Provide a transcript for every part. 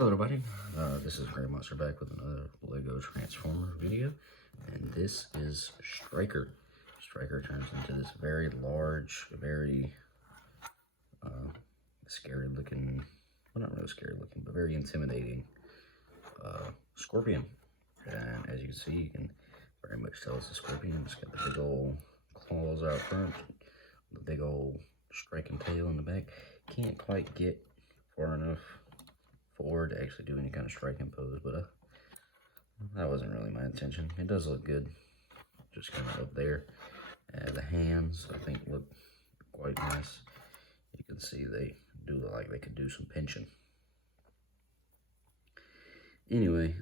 Hello everybody, this is Grey Monster back with another Lego Transformer video, and this is Striker. Striker turns into this very large, very scary looking, well not really scary looking, but very intimidating scorpion. And as you can see, you can very much tell it's a scorpion. It's got the big old claws out front, the big old striking tail in the back. Can't quite get far enough forward to actually do any kind of striking pose, but that wasn't really my intention. It does look good, just kind of up there. The hands, I think, look quite nice. You can see they do look like they could do some pinching. Anyway,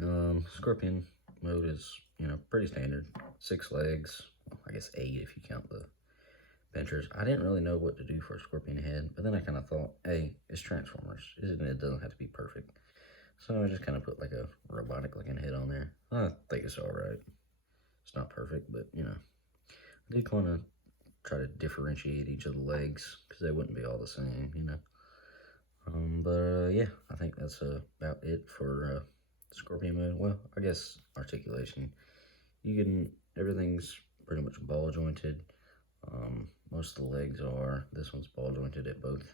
scorpion mode is, pretty standard. 6 legs, well, I guess 8 if you count the pinchers. I didn't really know what to do for a scorpion head, but then I kind of thought, hey, it's Transformers. It doesn't have to be perfect. So I just kind of put like a robotic looking head on there. I think it's alright. It's not perfect, but I did kind of try to differentiate each of the legs because they wouldn't be all the same, But yeah, I think that's about it for scorpion mode. Well, I guess articulation. Everything's pretty much ball jointed. Most of the legs are. This one's ball jointed at both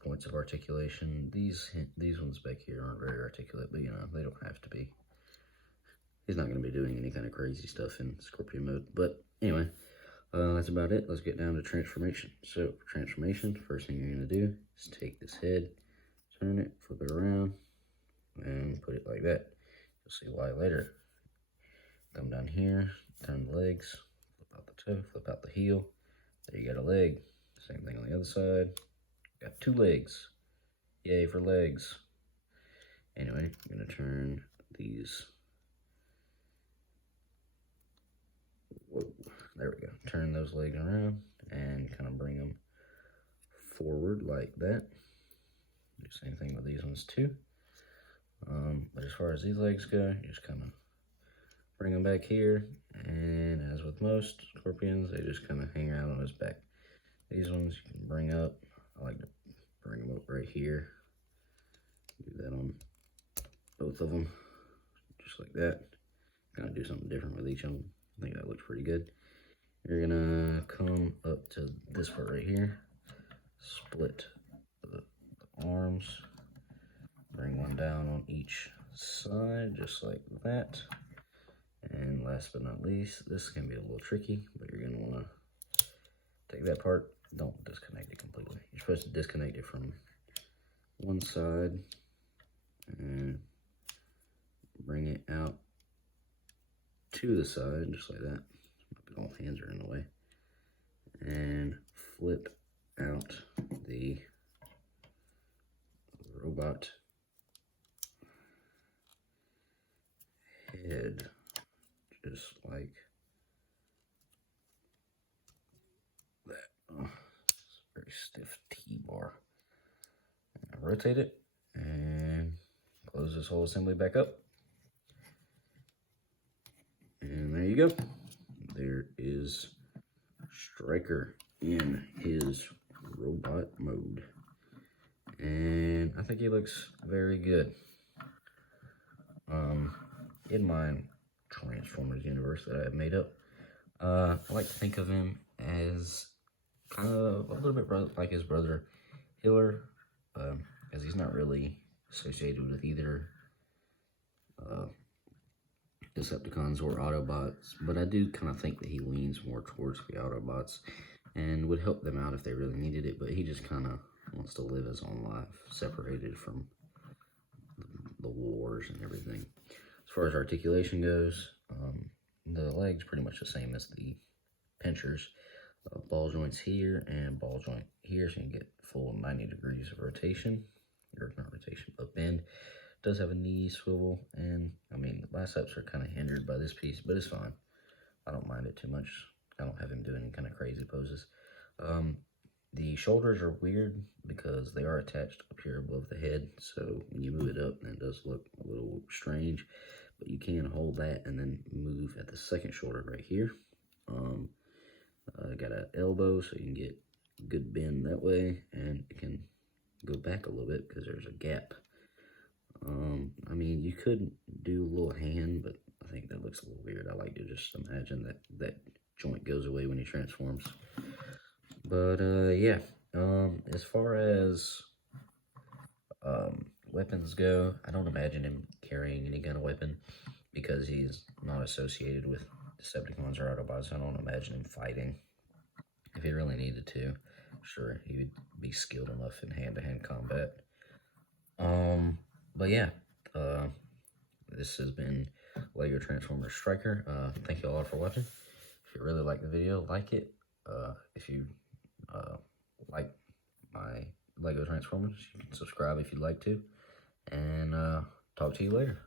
points of articulation. These ones back here aren't very articulate, but they don't have to be. He's not going to be doing any kind of crazy stuff in scorpion mode. But anyway, that's about it. Let's get down to transformation. So for transformation, first thing you're going to do is take this head, turn it, flip it around, and put it like that. You'll see why later. Come down here, turn the legs, flip out the toe, flip out the heel. There you got a leg. Same thing on the other side. Got 2 legs. Yay for legs. Anyway, I'm going to turn these. Whoa, there we go. Turn those legs around and kind of bring them forward like that. Do the same thing with these ones too. But as far as these legs go, you just kind of bring them back here, and as with most scorpions, they just kind of hang out on his back. These ones you can bring up. I like to bring them up right here. Do that on both of them, just like that. Kind of do something different with each of them. I think that looks pretty good. You're gonna come up to this part right here, split the arms, bring one down on each side, just like that. And last but not least, this can be a little tricky, but you're going to want to take that part. Don't disconnect it completely. You're supposed to disconnect it from one side and bring it out to the side, just like that. My big hands are in the way. And flip out the robot head. Just like that. Oh, it's a very stiff T-bar. Rotate it and close this whole assembly back up. And there you go. There is Striker in his robot mode. And I think he looks very good. In my Transformers universe that I have made up, I like to think of him as kind of a little bit like his brother Hiller, because he's not really associated with either Decepticons or Autobots, but I do kind of think that he leans more towards the Autobots and would help them out if they really needed it, but he just kind of wants to live his own life, separated from the wars and everything. As far as articulation goes, the leg's pretty much the same as the pinchers. Ball joints here and ball joint here, so you can get full 90 degrees of rotation, or not rotation, but bend. It does have a knee swivel, and I mean the biceps are kind of hindered by this piece, but it's fine. I don't mind it too much. I don't have him doing any kind of crazy poses. The shoulders are weird because they are attached up here above the head, so when you move it up, it does look a little strange, but you can hold that and then move at the second shoulder right here. Got an elbow, so you can get good bend that way, and it can go back a little bit because there's a gap. I mean, you could do a little hand, but I think that looks a little weird. I like to just imagine that joint goes away when he transforms. But yeah, as far as weapons go, I don't imagine him carrying any kind of weapon because he's not associated with Decepticons or Autobots. I don't imagine him fighting. If he really needed to, sure, he would be skilled enough in hand-to-hand combat. But yeah, this has been LEGO Transformers Striker. Thank you all for watching. If you really like the video, like it. If you like my LEGO Transformers, you can subscribe if you'd like to. And talk to you later.